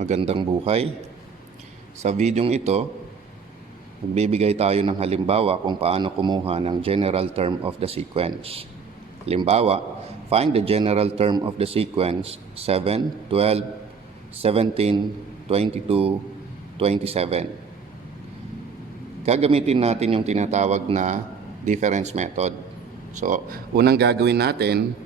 Magandang buhay. Sa videong ito, magbibigay tayo ng halimbawa kung paano kumuha ng general term of the sequence. Halimbawa, find the general term of the sequence 7, 12, 17, 22, 27. Gagamitin natin yung tinatawag na difference method. So, unang gagawin natin,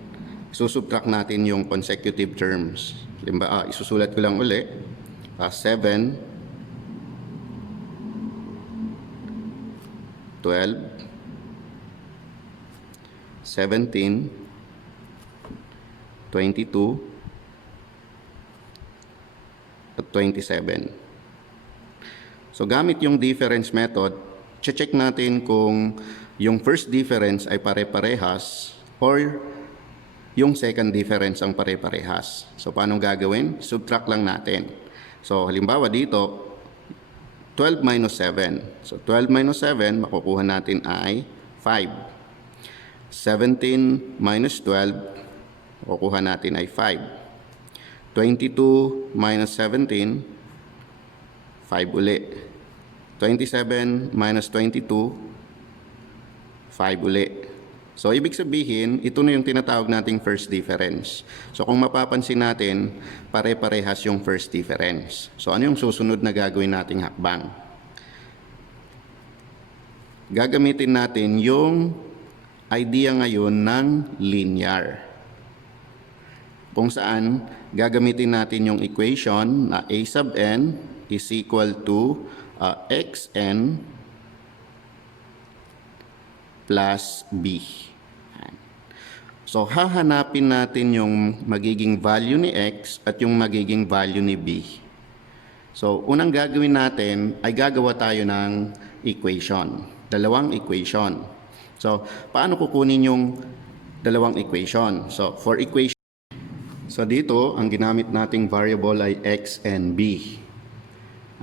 susubtract natin yung consecutive terms. Halimbawa, isusulat ko lang uli. 7, 12, 17, 22, at 27. So gamit yung difference method, check natin kung yung first difference ay pare-parehas or yung second difference ang pare-parehas. So paano gagawin? Subtract lang natin. So halimbawa dito, 12 minus 7. So 12 minus 7, makukuha natin ay 5. 17 minus 12, makukuha natin ay 5. 22 minus 17, 5 uli. 27 minus 22, 5 uli. So, ibig sabihin, ito na yung tinatawag nating first difference. So, kung mapapansin natin, pare-parehas yung first difference. So, ano yung susunod na gagawin nating hakbang? Gagamitin natin yung idea ngayon ng linear. Kung saan, gagamitin natin yung equation na a sub n is equal to xn plus b. So, hahanapin natin yung magiging value ni x at yung magiging value ni b. So, unang gagawin natin ay gagawa tayo ng equation. Dalawang equation. So, paano kukunin yung dalawang equation? So, for equation, so dito, ang ginamit nating variable ay x and b.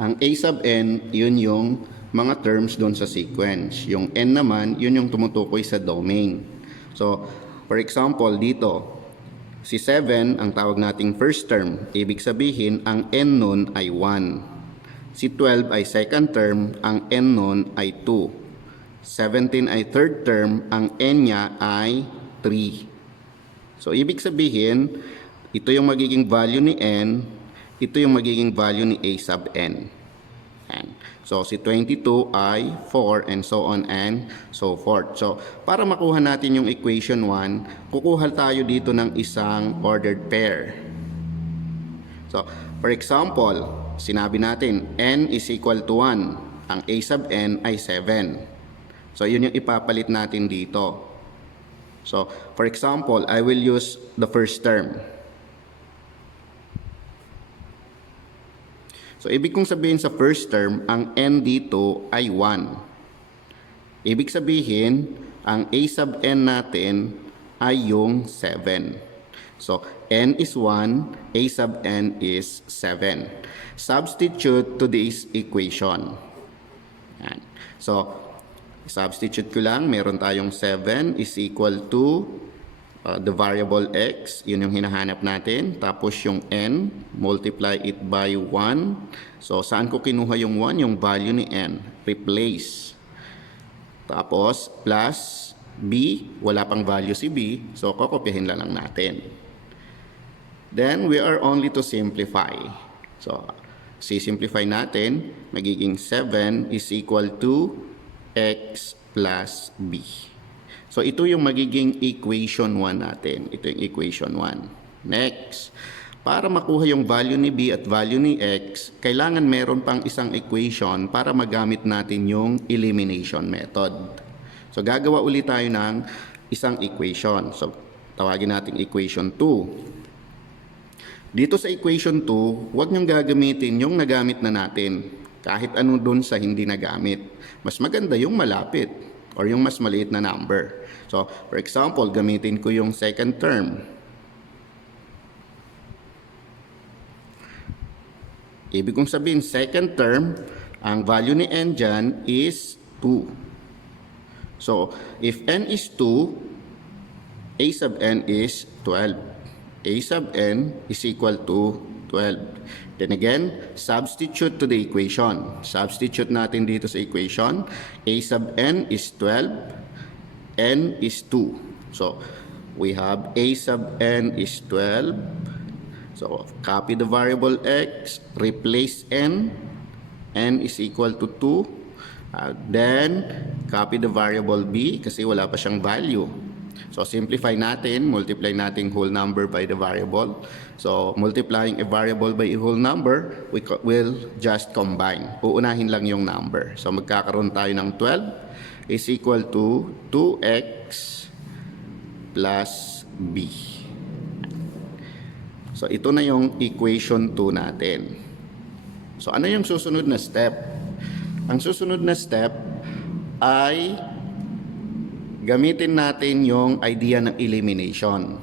Ang a sub n, yun yung mga terms doon sa sequence. Yung n naman, yun yung tumutukoy sa domain. So, for example, dito, si 7 ang tawag nating first term. Ibig sabihin, ang n nun ay 1. Si 12 ay second term, ang n nun ay 2. 17 ay third term, ang n niya ay 3. So, ibig sabihin, ito yung magiging value ni n, ito yung magiging value ni a sub n. So, si 22 ay 4 and so on and so forth. So, para makuha natin yung equation 1, kukuha tayo dito ng isang ordered pair. So, for example, sinabi natin n is equal to 1. Ang a sub n ay 7. So, yun yung ipapalit natin dito. So, for example, I will use the first term. So, ibig kong sabihin sa first term, ang n dito ay 1. Ibig sabihin, ang a sub n natin ay yung 7. So, n is 1, a sub n is 7. Substitute to this equation. Yan. So, substitute ko lang, meron tayong 7 is equal to the variable x, yun yung hinahanap natin. Tapos yung n, multiply it by 1. So, saan ko kinuha yung 1? Yung value ni n. Replace. Tapos, plus b, wala pang value si b. So, kokopyahin lang natin. Then, we are only to simplify. So, sisimplify natin. Magiging 7 is equal to x plus b. So, ito yung magiging equation 1 natin. Ito yung equation 1. Next, para makuha yung value ni b at value ni x, kailangan meron pang isang equation para magamit natin yung elimination method. So, gagawa ulit tayo ng isang equation. So, tawagin natin equation 2. Dito sa equation 2, huwag niyong gagamitin yung nagamit na natin. Kahit ano dun sa hindi nagamit. Mas maganda yung malapit or yung mas maliit na number. So, for example, gamitin ko yung second term. Ibig kong sabihin, second term, ang value ni n dyan is 2. So, if n is 2, a sub n is 12. A sub n is equal to 12. Then again, substitute to the equation. Substitute natin dito sa equation. A sub n is 12, n is 2. So, we have a sub n is 12. So, copy the variable x, replace n is equal to 2. Then, copy the variable b kasi wala pa siyang value. So, simplify natin, multiply natin whole number by the variable. So, multiplying a variable by a whole number, we will just combine. Uunahin lang yung number. So, magkakaroon tayo ng 12 is equal to 2x plus b. So, ito na yung equation 2 natin. So, ano yung susunod na step? Ang susunod na step ay gamitin natin yung idea ng elimination.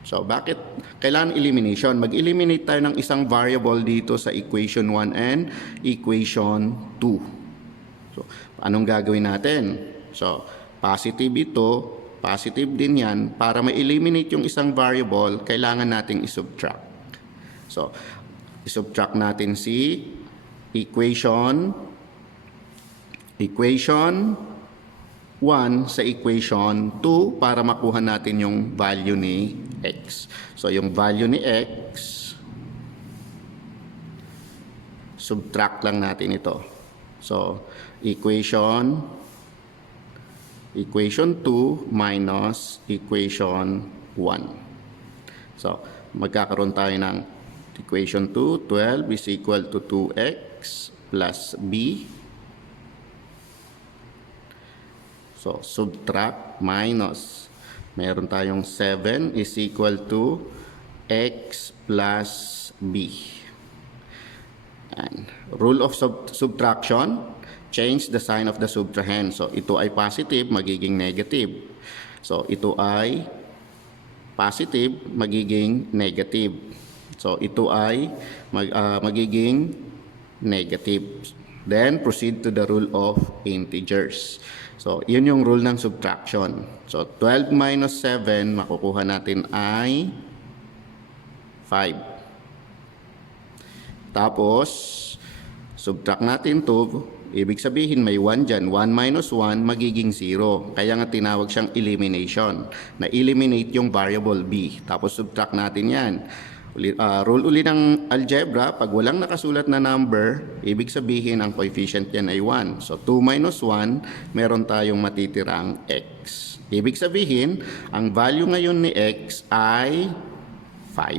So, bakit kailangan elimination? Mag-eliminate tayo ng isang variable dito sa equation 1 and equation 2. So, anong gagawin natin? So, positive ito, positive din yan. Para ma-eliminate yung isang variable, kailangan nating isubtract. So, isubtract natin si equation 1 sa equation 2 para makuha natin yung value ni x. So, yung value ni x, subtract lang natin ito. So, equation 2 minus equation 1. So, magkakaroon tayo ng equation 2, 12 is equal to 2x plus b. So, subtract minus. Meron tayong 7 is equal to x plus b. And rule of subtraction, change the sign of the subtrahend. So, ito ay positive, magiging negative. So, ito ay positive, magiging negative. So, ito ay magiging negative. Then, proceed to the rule of integers. So, yun yung rule ng subtraction. So, 12 minus 7, makukuha natin ay 5. Tapos, subtract natin 2. Ibig sabihin, may 1 dyan. 1 minus 1, magiging 0. Kaya nga tinawag siyang elimination. Na-eliminate yung variable b. Tapos, subtract natin yan. Rule uli ng algebra, pag walang nakasulat na number, ibig sabihin ang coefficient yan ay 1. So, 2 minus 1, meron tayong matitirang x. Ibig sabihin, ang value ngayon ni x ay 5.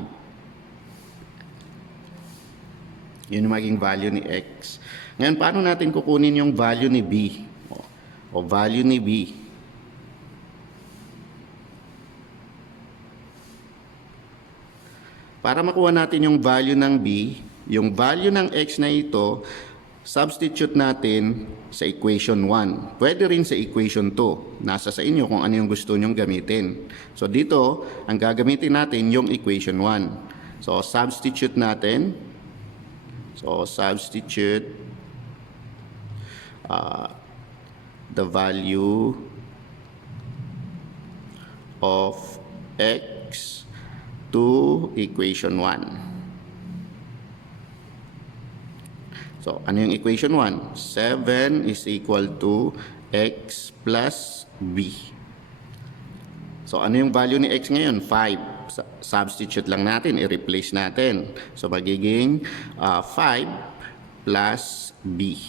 Yun yung maging value ni x. Ngayon, paano natin kukunin yung value ni b? O value ni b. Para makuha natin yung value ng b, yung value ng x na ito, substitute natin sa equation 1. Pwede rin sa equation 2. Nasa sa inyo kung ano yung gusto nyong gamitin. So, dito, ang gagamitin natin yung equation 1. So, substitute natin. So, substitute the value of x to equation 1. So, ano yung equation 1? 7 is equal to x plus b. So, ano yung value ni x ngayon? 5. Substitute lang natin, i-replace natin. So, magiging 5 plus b.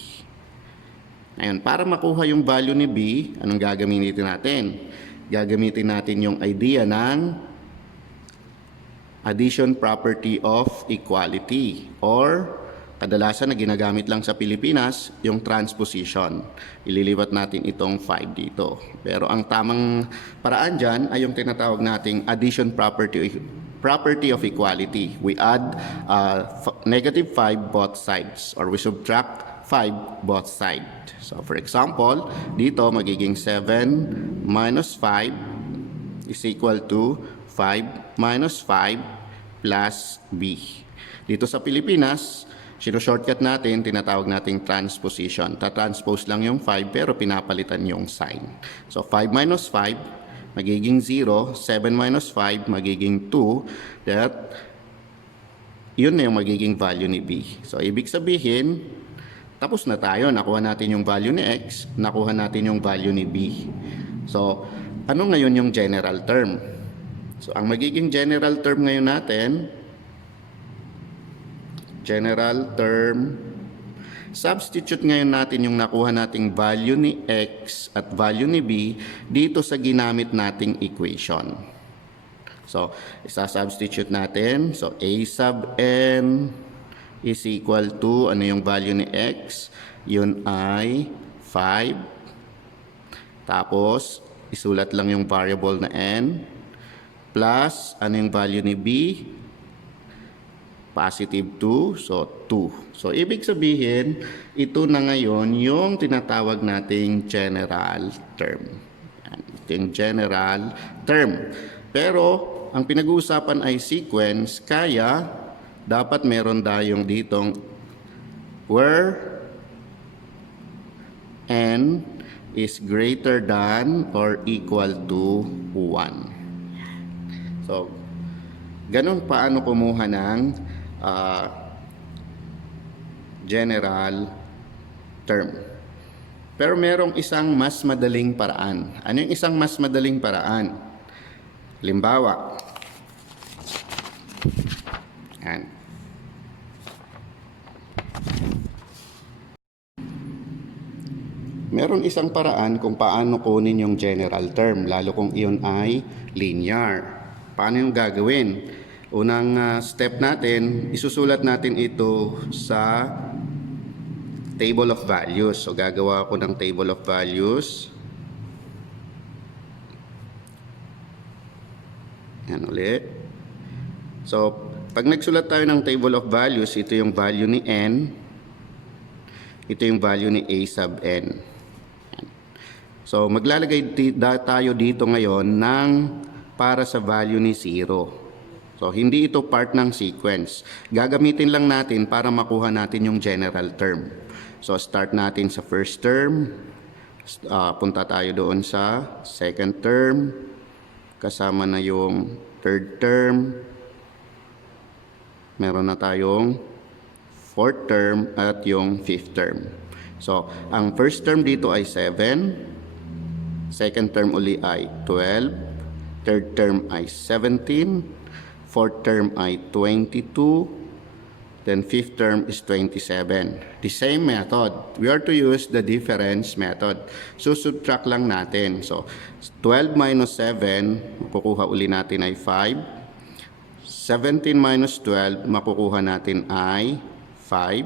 Ngayon, para makuha yung value ni b, anong gagamitin natin? Gagamitin natin yung idea ng addition property of equality, or kadalasan na ginagamit lang sa Pilipinas, yung transposition. Ililipat natin itong 5 dito. Pero ang tamang paraan dyan ay yung tinatawag nating addition property of equality. We add negative 5 both sides, or we subtract 5 both sides. So for example, dito magiging 7 minus 5 is equal to 5 minus 5 plus b. Dito sa Pilipinas, shortcut natin, tinatawag nating transposition. Ta-transpose lang yung 5 pero pinapalitan yung sign. So 5 minus 5 magiging 0, 7 minus 5 magiging 2. That Yun na yung magiging value ni B. So, ibig sabihin, tapos na tayo. Nakuha natin yung value ni X, nakuha natin yung value ni B. So, ano ngayon yung general term? So, ang magiging general term ngayon natin, general term, substitute ngayon natin yung nakuha nating value ni X at value ni B dito sa ginamit nating equation. So, isa-substitute natin. So, A sub n is equal to, ano yung value ni X? Yun ay 5. Tapos, isulat lang yung variable na n. Plus, ano yung value ni B? Positive 2. So, 2. So, ibig sabihin, ito na ngayon yung tinatawag nating general term. Yan, ito yung general term. Pero, ang pinag-uusapan ay sequence, kaya dapat meron tayong ditong where n is greater than or equal to 1. So, ganun paano kumuha ng general term. Pero merong isang mas madaling paraan. Ano yung isang mas madaling paraan? Halimbawa, yan. Meron isang paraan kung paano kunin yung general term, lalo kung iyon ay linear. Paano yung gagawin? Unang step natin, isusulat natin ito sa table of values. So, gagawa ako ng table of values. Yan ulit. So, pag nagsulat tayo ng table of values, ito yung value ni n. Ito yung value ni A sub n. Yan. So, maglalagay tayo dito ngayon ng para sa value ni 0. So, hindi ito part ng sequence. Gagamitin lang natin para makuha natin yung general term. So, start natin sa first term. Punta tayo doon sa second term. Kasama na yung third term. Meron na tayong fourth term at yung fifth term. So, ang first term dito ay 7. Second term uli ay 12. Third term ay 17. Fourth term ay 22. Then fifth term is 27. The same method. We are to use the difference method. So, subtract lang natin. So, 12 minus 7, makukuha uli natin ay 5. 17 minus 12, makukuha natin ay 5.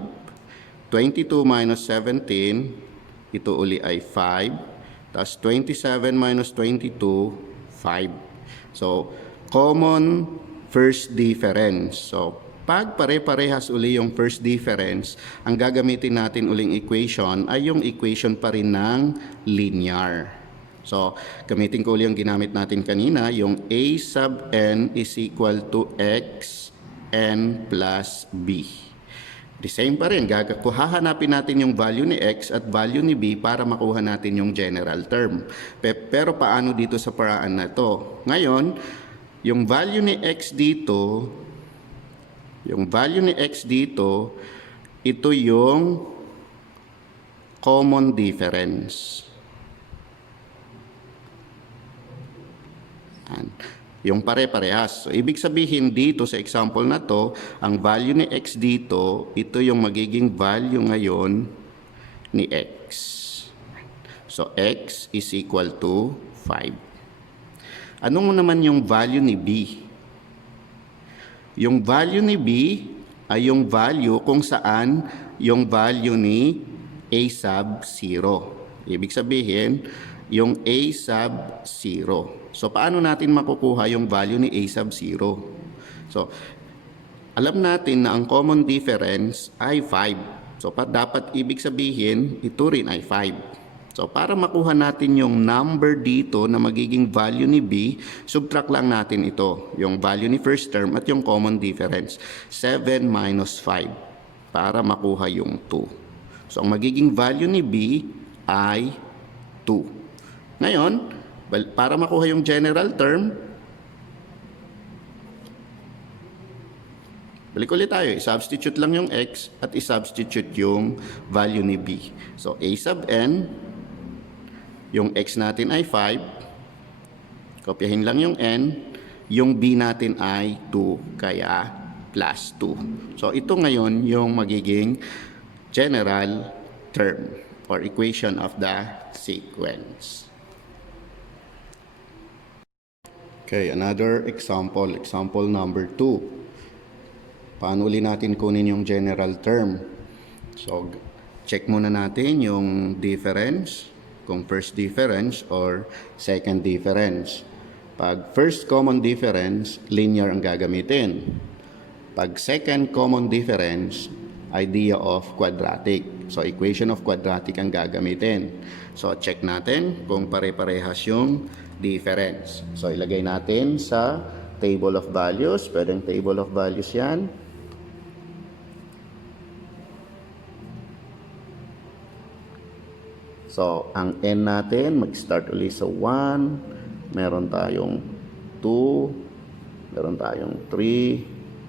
22 minus 17, ito uli ay 5. Tapos 27 minus 22, 5. So, common first difference. So, pag pare-parehas uli yung first difference, ang gagamitin natin uling equation ay yung equation pa rin ng linear. So, gamitin ko uli yung ginamit natin kanina, yung A sub n is equal to x n plus b. The same pa rin, hahanapin natin yung value ni x at value ni b para makuha natin yung general term. Pero paano dito sa paraan na ito? Ngayon, yung value ni x dito, ito yung common difference. Yung pare-parehas. So, ibig sabihin dito sa example na to, ang value ni x dito, ito yung magiging value ngayon ni x. So, x is equal to 5. Ano naman yung value ni b? Yung value ni b ay yung value kung saan yung value ni a sub 0. Ibig sabihin, yung a sub 0. So, paano natin makukuha yung value ni a sub 0? So, alam natin na ang common difference ay 5. So, dapat ibig sabihin, ito rin ay 5. So, para makuha natin yung number dito na magiging value ni b, subtract lang natin ito, yung value ni first term at yung common difference. 7 minus 5 para makuha yung 2. So, ang magiging value ni b ay 2. Ngayon, para makuha yung general term, Balik ulit tayo, i-substitute lang yung x at i-substitute yung value ni b. So, a sub n, yung x natin ay 5, kopyahin lang yung n, yung b natin ay 2, kaya plus 2. So, ito ngayon yung magiging general term or equation of the sequence. Okay, another example. Example number 2. Paano ulit natin kunin yung general term? So, check muna natin yung difference, kung first difference or second difference. Pag first common difference, linear ang gagamitin. Pag second common difference, idea of quadratic. So, equation of quadratic ang gagamitin. So, check natin kung pare-parehas yung difference. So, ilagay natin sa table of values. Pwedeng table of values yan. So, ang n natin, mag-start ulit sa 1. Meron tayong 2. Meron tayong 3.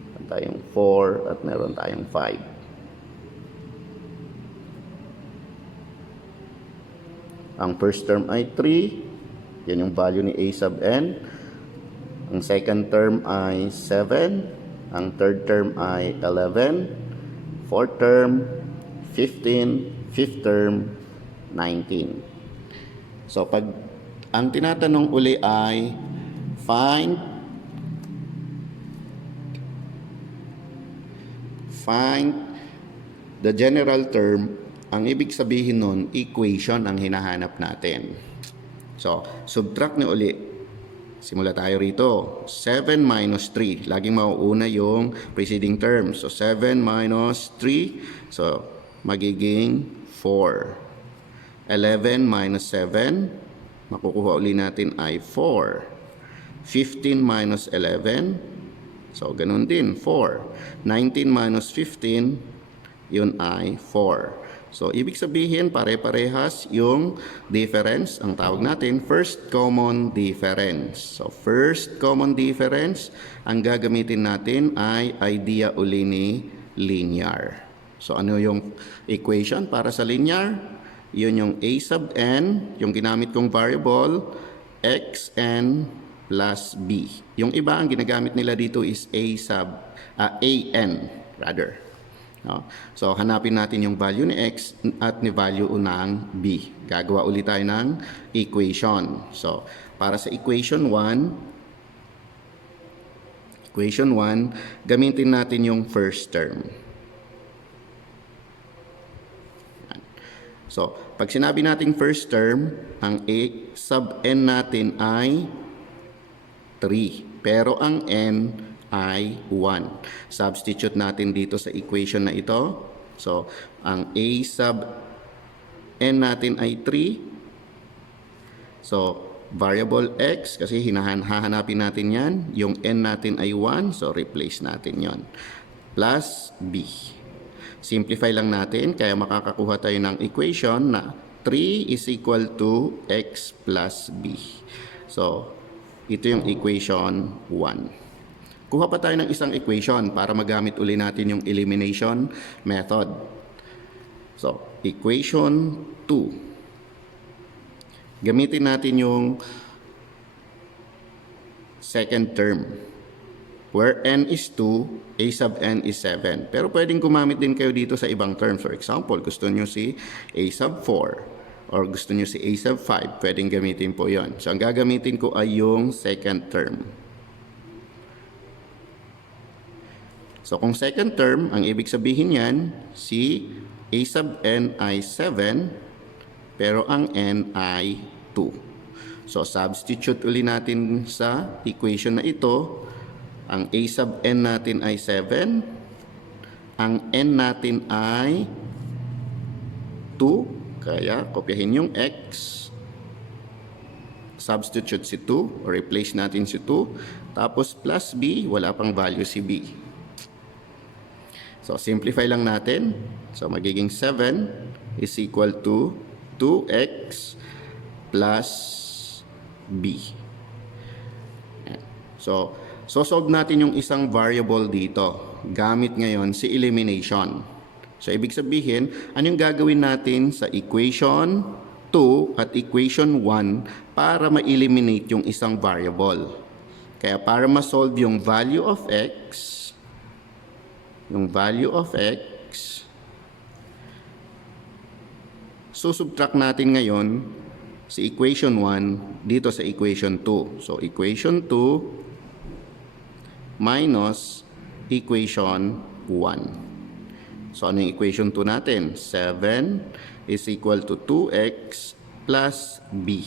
Meron tayong 4. At meron tayong 5. Ang first term ay 3. Yan yung value ni a sub n. Ang second term ay 7. Ang third term ay 11. Fourth term, 15. Fifth term, 19. So, pag ang tinatanong uli ay find the general term, ang ibig sabihin nun, equation ang hinahanap natin. So, subtract na uli. Simula tayo rito. 7 minus 3. Laging mauuna yung preceding term. So, 7 minus 3. So, magiging 4. 11 minus 7, makukuha uli natin ay 4. 15 minus 11, so ganun din, 4. 19 minus 15, yun ay 4. So, ibig sabihin, pare-parehas yung difference. Ang tawag natin, first common difference. So, first common difference, ang gagamitin natin ay idea uli ni linear. So, ano yung equation para sa linear? Yun yung a sub n, yung ginamit kong variable, xn plus b. Yung iba, ang ginagamit nila dito is an rather. No? So, hanapin natin yung value ni x at ni value ng b. Gagawa ulit tayo ng equation. So, para sa equation 1, gamitin natin yung first term. So, pag sinabi nating first term, ang a sub n natin ay 3. Pero ang n ay 1. Substitute natin dito sa equation na ito. So, ang a sub n natin ay 3. So, variable x, kasi hahanapin natin yan. Yung n natin ay 1. So, replace natin yon. Plus b. Simplify lang natin, kaya makakakuha tayo ng equation na 3 is equal to x plus b. So, ito yung equation 1. Kuha pa tayo ng isang equation para magamit uli natin yung elimination method. So, equation 2. Gamitin natin yung second term, where n is 2, a sub n is 7. Pero pwedeng gumamit din kayo dito sa ibang terms. For example, gusto nyo si a sub 4 or gusto nyo si a sub 5, pwedeng gamitin po yon. So, ang gagamitin ko ay yung second term. So, kung second term, ang ibig sabihin yan, si a sub n ay 7, pero ang n ay 2. So, substitute uli natin sa equation na ito. Ang a sub n natin ay 7. Ang n natin ay 2. Kaya, kopyahin yung x. Substitute si 2. Or replace natin si 2. Tapos, plus b. Wala pang value si b. So, simplify lang natin. So, magiging 7 is equal to 2x plus b. So, solve natin yung isang variable dito. Gamit ngayon si elimination. So, ibig sabihin, ano yung gagawin natin sa equation 2 at equation 1 para ma-eliminate yung isang variable. Kaya para ma-solve yung value of x, susubtract natin ngayon si equation 1 dito sa equation 2. So, equation 2 minus equation 1. So, ano yung equation 2 natin? 7 is equal to 2x plus b.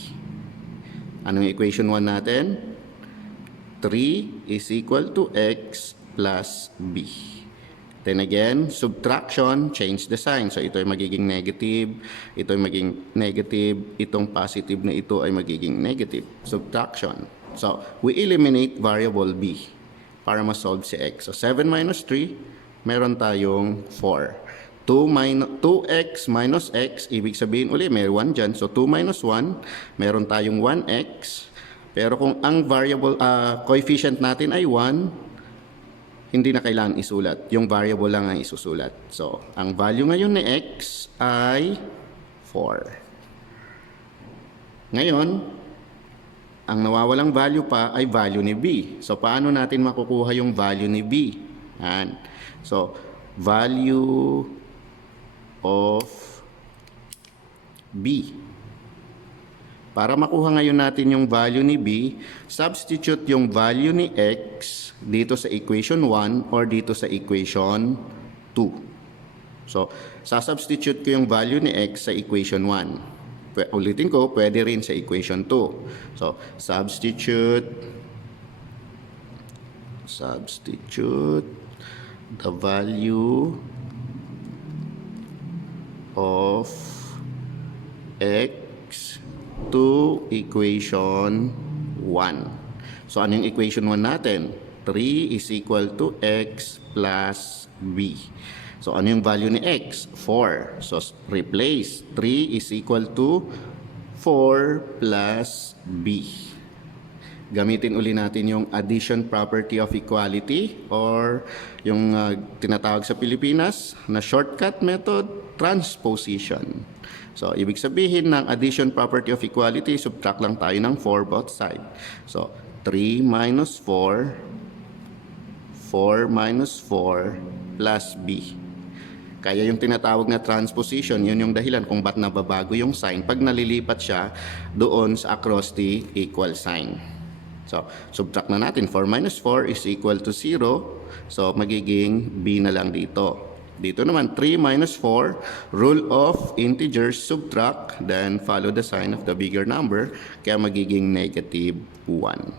Anong equation 1 natin? 3 is equal to x plus b. Then again, subtraction, change the sign. So, ito ay magiging negative, ito ay magiging negative, itong positive na ito ay magiging negative. Subtraction. So, we eliminate variable b para ma-solve si x. So, 7 minus 3, meron tayong 4. 2x minus x, ibig sabihin uli, may 1 dyan. So, 2 minus 1, meron tayong 1x. Pero kung ang variable, coefficient natin ay 1, hindi na kailangan isulat. Yung variable lang ang isusulat. So, ang value ngayon ni x ay 4. Ngayon, ang nawawalang value pa ay value ni b. So, paano natin makukuha yung value ni b? Yan. So, value of b. Para makuha ngayon natin yung value ni b, substitute yung value ni x dito sa equation 1 or dito sa equation 2. So, sasubstitute ko yung value ni x sa equation 1. Ulitin ko, pwede rin sa equation 2. So, substitute the value of x to equation 1. So, ano yung equation 1 natin? 3 is equal to x plus b. So, ano yung value ni x? 4. So, replace. 3 is equal to 4 plus b. Gamitin uli natin yung addition property of equality or yung tinatawag sa Pilipinas na shortcut method, transposition. So, ibig sabihin ng addition property of equality, subtract lang tayo ng 4 both side. So, 3 minus 4, 4 minus 4 plus b. Kaya yung tinatawag na transposition, yun yung dahilan kung ba't nababago yung sign pag nalilipat siya doon sa acrostic equal sign. So, subtract na natin. 4 minus 4 is equal to 0. So, magiging b na lang dito. Dito naman, 3 minus 4, rule of integers, subtract, then follow the sign of the bigger number, kaya magiging negative 1.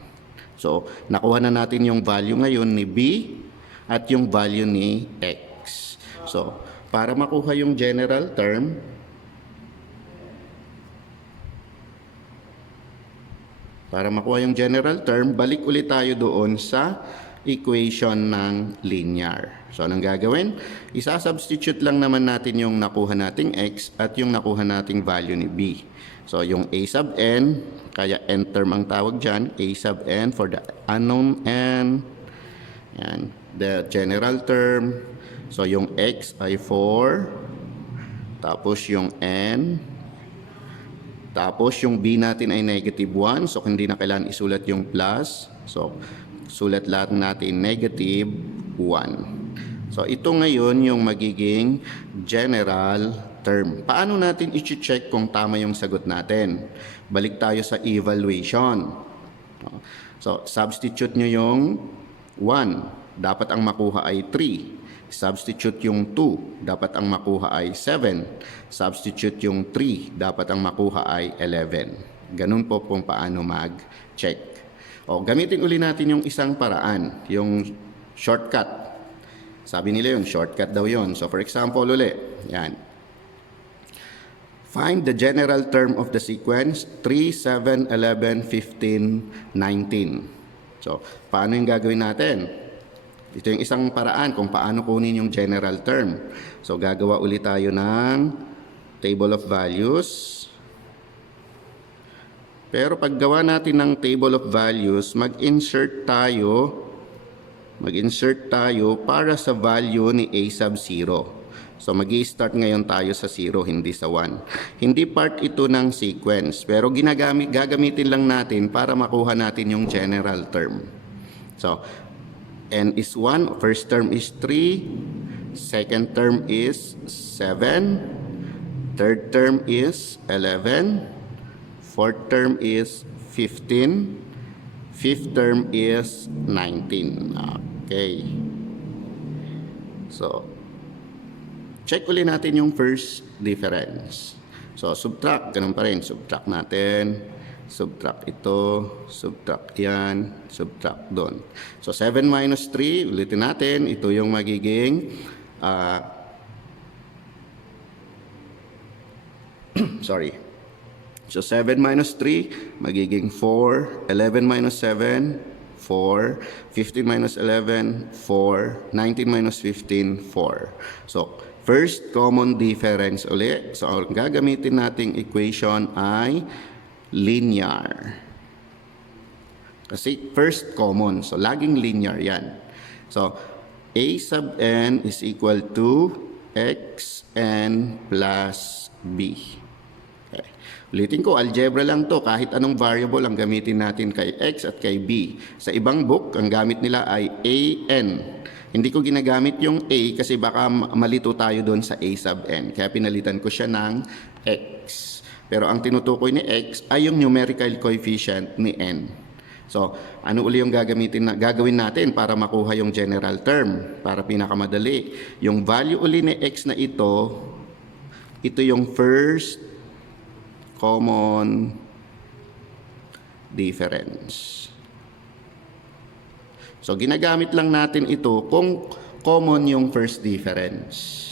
So, nakuha na natin yung value ngayon ni b at yung value ni x. So, para makuha yung general term, balik ulit tayo doon sa equation ng linear. So, anong gagawin? Isa-substitute lang naman natin yung nakuha nating x at yung nakuha nating value ni b. So, yung a sub n, kaya n term ang tawag dyan, a sub n for the unknown n. Yan. The general term. So, yung x ay 4. Tapos yung n. Tapos yung b natin ay negative 1. So, hindi na kailangan isulat yung plus. So, sulat lahat natin negative 1. So, ito ngayon yung magiging general term. Paano natin i-check kung tama yung sagot natin? Balik tayo sa evaluation. So, substitute nyo yung 1. Dapat ang makuha ay 3. Substitute yung 2. Dapat ang makuha ay 7. Substitute yung 3. Dapat ang makuha ay 11. Ganun po kung paano mag-check. O, gamitin uli natin yung isang paraan, yung shortcut. Sabi nila yung shortcut daw yun. So, for example, uli, yan. Find the general term of the sequence 3, 7, 11, 15, 19. So, paano yung gagawin natin? Ito yung isang paraan kung paano kunin yung general term. So, gagawa ulit tayo ng table of values. Pero paggawa natin ng table of values, mag-insert tayo mag-insert tayo para sa value ni a sub 0. So mag-i-start ngayon tayo sa 0, hindi sa 1. Hindi part ito ng sequence, pero gagamitin lang natin para makuha natin yung general term. So n is 1, first term is 3, second term is 7, third term is 11, fourth term is 15, fifth term is 19. Okay. So, check ulit natin yung first difference. So, subtract, ganun pa rin. Subtract natin. Subtract ito. Subtract yan. Subtract doon. So, 7 minus 3, ulitin natin. Ito yung magiging sorry. So, 7 minus 3, magiging 4. 11 minus 7, 4. 15 minus 11, 4. 19 minus 15, 4. So, first common difference ulit. So, ang gagamitin nating equation ay linear. Kasi first common. So, laging linear yan. So, a sub n is equal to xn plus b. Okay. Ulitin ko, algebra lang to. Kahit anong variable ang gamitin natin kay x at kay b. Sa ibang book, ang gamit nila ay an. Hindi ko ginagamit yung a kasi baka malito tayo doon sa a sub n. Kaya pinalitan ko siya ng x. Pero ang tinutukoy ni x ay yung numerical coefficient ni n. So, ano uli yung gagawin natin para makuha yung general term? Para pinakamadali. Yung value uli ni x na ito yung first common difference. So, ginagamit lang natin ito kung common yung first difference.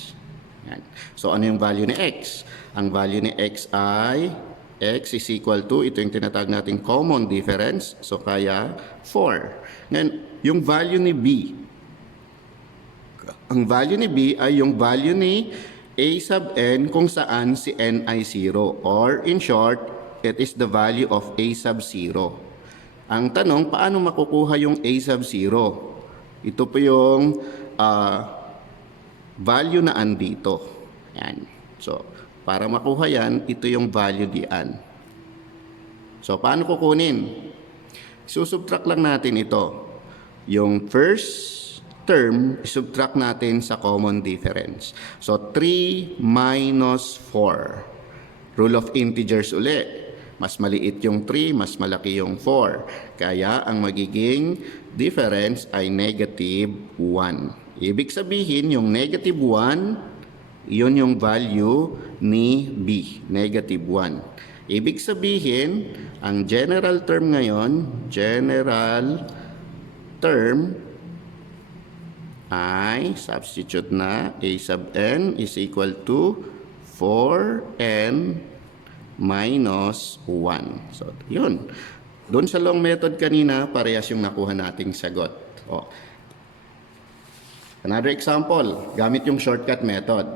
Yan. So, ano yung value ni x? Ang value ni x ay x is equal to, ito yung tinatawag natin common difference. So, kaya 4. Ngayon, yung value ni b. Ang value ni b ay yung value ni a sub n kung saan si n ay 0. Or, in short, it is the value of a sub 0. Ang tanong, paano makukuha yung a sub 0? Ito po yung value na andito. Yan. So, para makuha yan, ito yung value diyan. So, paano kukunin? Susubtract lang natin ito. Yung first term, subtract natin sa common difference. So, 3 minus 4. Rule of integers uli. Mas maliit yung 3, mas malaki yung 4. Kaya, ang magiging difference ay negative 1. Ibig sabihin, yung negative 1, yun yung value ni b, negative 1. Ibig sabihin, ang general term ngayon, general term ay substitute na a sub n is equal to 4n minus 1. So, yun. Doon sa long method kanina, parehas yung nakuha nating sagot. O. Another example, gamit yung shortcut method.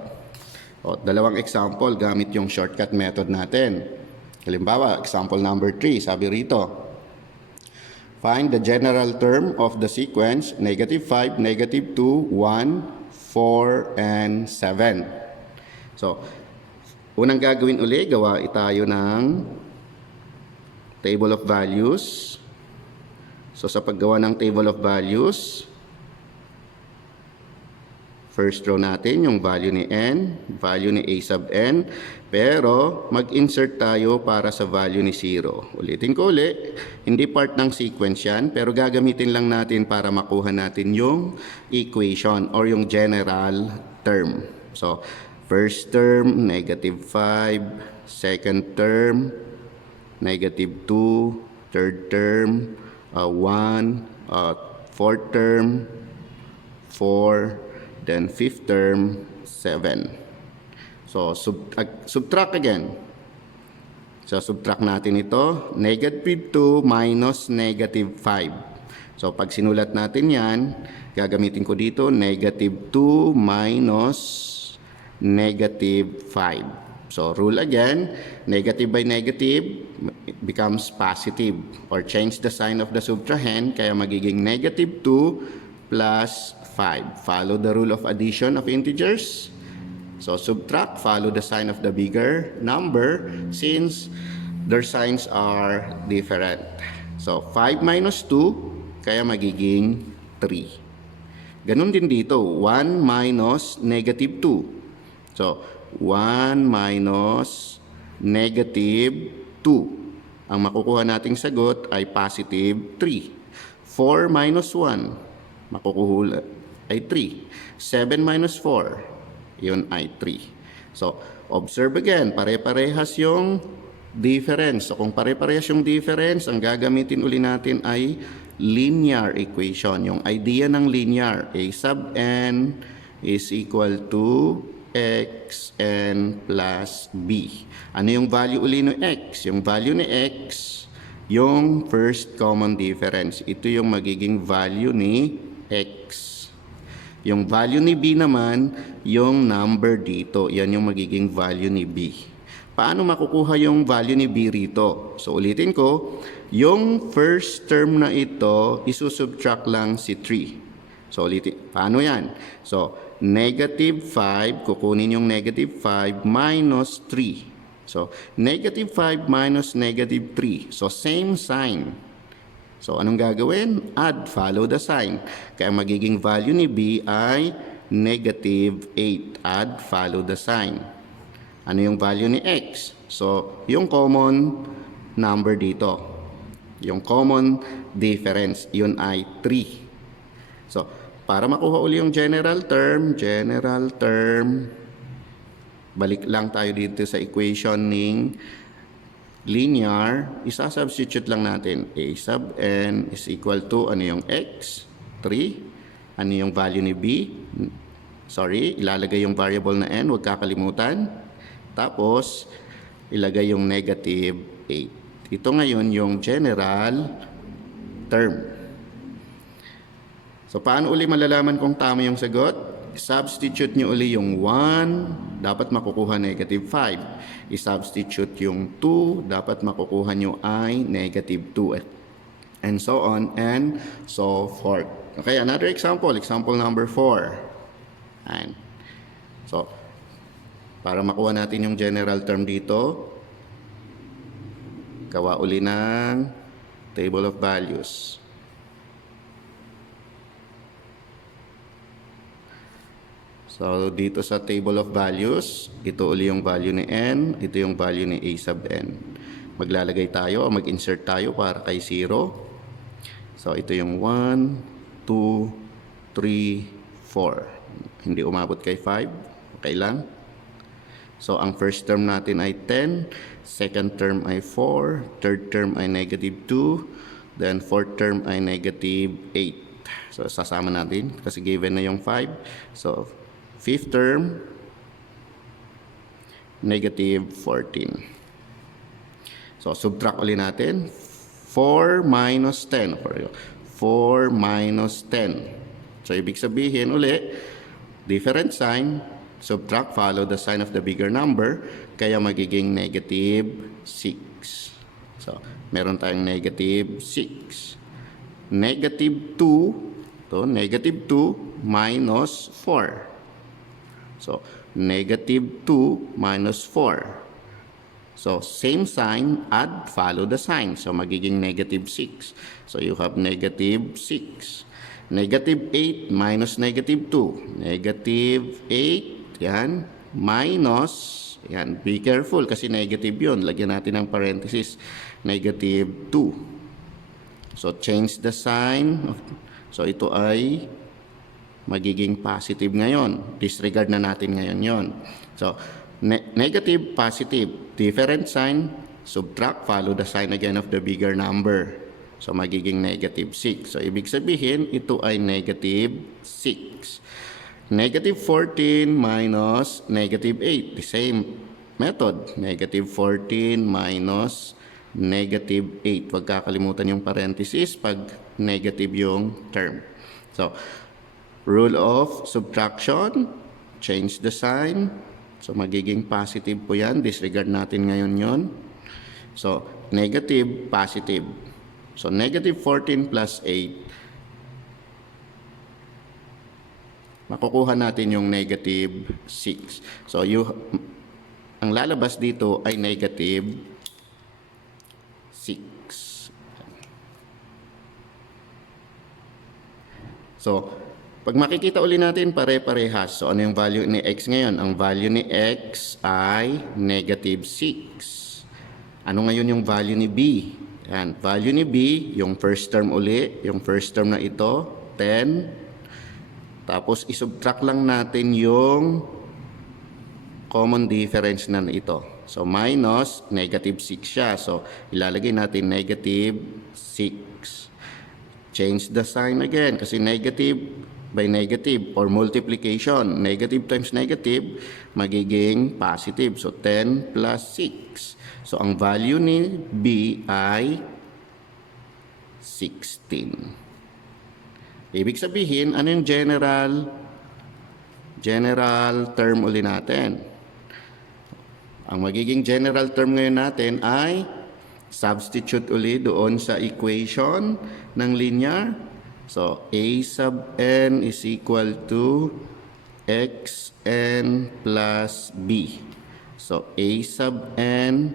O, dalawang example, gamit yung shortcut method natin. Halimbawa, example number 3, sabi rito, find the general term of the sequence negative 5, negative 2, 1, 4, and 7. So, unang gagawin uli, gawa tayo ng table of values. So, sa paggawa ng table of values, first row natin yung value ni n, value ni a sub n, pero mag-insert tayo para sa value ni 0. Ulitin ko uli, hindi part ng sequence yan, pero gagamitin lang natin para makuha natin yung equation or yung general term. So, first term, negative 5, second term, negative 2, third term, 1, fourth term, 4, then fifth term, 7. So, subtract again. So, subtract natin ito. Negative 2 minus negative 5. So, pag sinulat natin yan, gagamitin ko dito, negative 2 minus negative 5. So, rule again, negative by negative becomes positive or change the sign of the subtrahend, kaya magiging negative 2 plus 5. Follow the rule of addition of integers. So subtract, follow the sign of the bigger number since their signs are different. So 5 minus 2, kaya magiging 3. Ganun din dito, 1 minus negative 2. So 1 minus negative 2. Ang makukuha nating sagot ay positive 3. 4 minus 1, makukuha ay 3. 7 minus 4, yun ay 3. So, observe again, pare-parehas yung difference. So, kung pare-parehas yung difference, ang gagamitin uli natin ay linear equation. Yung idea ng linear, a sub n is equal to x n plus b. Ano yung value uli ng x? Yung value ni x, yung first common difference. Ito yung magiging value ni x. Yung value ni b naman, yung number dito. Yan yung magiging value ni b. Paano makukuha yung value ni b rito? So ulitin ko, yung first term na ito, isusubtract lang si 3. So ulitin, paano yan? So negative 5, kukunin yung negative 5 minus 3. So, negative 5 minus negative 3. So, same sign. So, anong gagawin? Add, follow the sign. Kaya magiging value ni b ay negative 8. Add, follow the sign. Ano yung value ni x? So, yung common number dito. Yung common difference, yun ay 3. So, para makuha uli yung general term, balik lang tayo dito sa equation ng linear, isa-substitute lang natin. A sub n is equal to, ano yung x? 3. Ano yung value ni b? Sorry, ilalagay yung variable na n, huwag kakalimutan. Tapos, ilagay yung negative 8. Ito ngayon yung general term. So, paano uli malalaman kung tama yung sagot? I-substitute nyo uli yung 1, dapat makukuha negative 5. I-substitute yung 2, dapat makukuha nyo ay negative 2. And so on and so forth. Okay, another example. Example number 4. And so, para makuha natin yung general term dito, gawa uli ng table of values. So, dito sa table of values, ito uli yung value ni n, ito yung value ni a sub n. Maglalagay tayo o mag-insert tayo para kay 0. So, ito yung 1, 2, 3, 4. Hindi umabot kay 5. Okay lang. So, ang first term natin ay 10, second term ay 4, third term ay negative 2, then fourth term ay negative 8. So, sasama natin kasi given na yung 5. So, fifth term, negative 14. So, subtract ulit natin. 4 minus 10. 4 minus 10. So, ibig sabihin ulit, different sign, subtract, follow the sign of the bigger number, kaya magiging negative 6. So, meron tayong negative 6. Negative 2, to negative 2 minus 4. So, negative 2 minus 4. So, same sign, add, follow the sign. So, magiging negative 6. So, you have negative 6. Negative 8 minus negative 2. Negative 8, yan, minus, yan, be careful kasi negative yun. Lagyan natin ng parenthesis, negative 2. So, change the sign. So, ito ay magiging positive ngayon. Disregard na natin ngayon yon. So, negative, positive. Different sign, subtract, follow the sign again of the bigger number. So, magiging negative 6. So, ibig sabihin, ito ay negative 6. Negative 14 minus negative 8. The same method. Negative 14 minus negative 8. Huwag kakalimutan yung parenthesis pag negative yung term. So, rule of subtraction, change the sign. So, magiging positive po yan. Disregard natin ngayon yon. So, negative, positive. So, negative 14 plus 8. makukuha natin yung negative 6. So, ang lalabas dito ay negative 6. So, pag makikita uli natin, pare-parehas. So, ano yung value ni x ngayon? Ang value ni x ay negative 6. Ano ngayon yung value ni b? Yan. Value ni b, yung first term uli. Yung first term na ito, 10. Tapos, isubtract lang natin yung common difference na ito. So, minus negative 6 siya. So, ilalagay natin negative 6. Change the sign again kasi negative by negative or multiplication. Negative times negative, magiging positive. So, 10 plus 6. So, ang value ni B ay 16. Ibig sabihin, ano yung general term uli natin? Ang magiging general term ngayon natin ay substitute uli doon sa equation ng linear. So, a sub n is equal to xn plus b. So, a sub n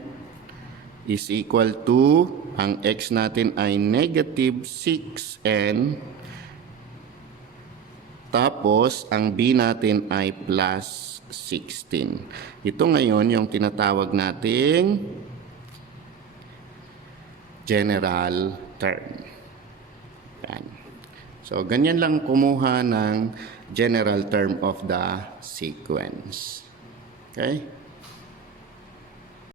is equal to, ang x natin ay negative 6n. Tapos, ang b natin ay plus 16. Ito ngayon yung tinatawag nating general term. Yan. So, ganyan lang kumuha ng general term of the sequence. Okay?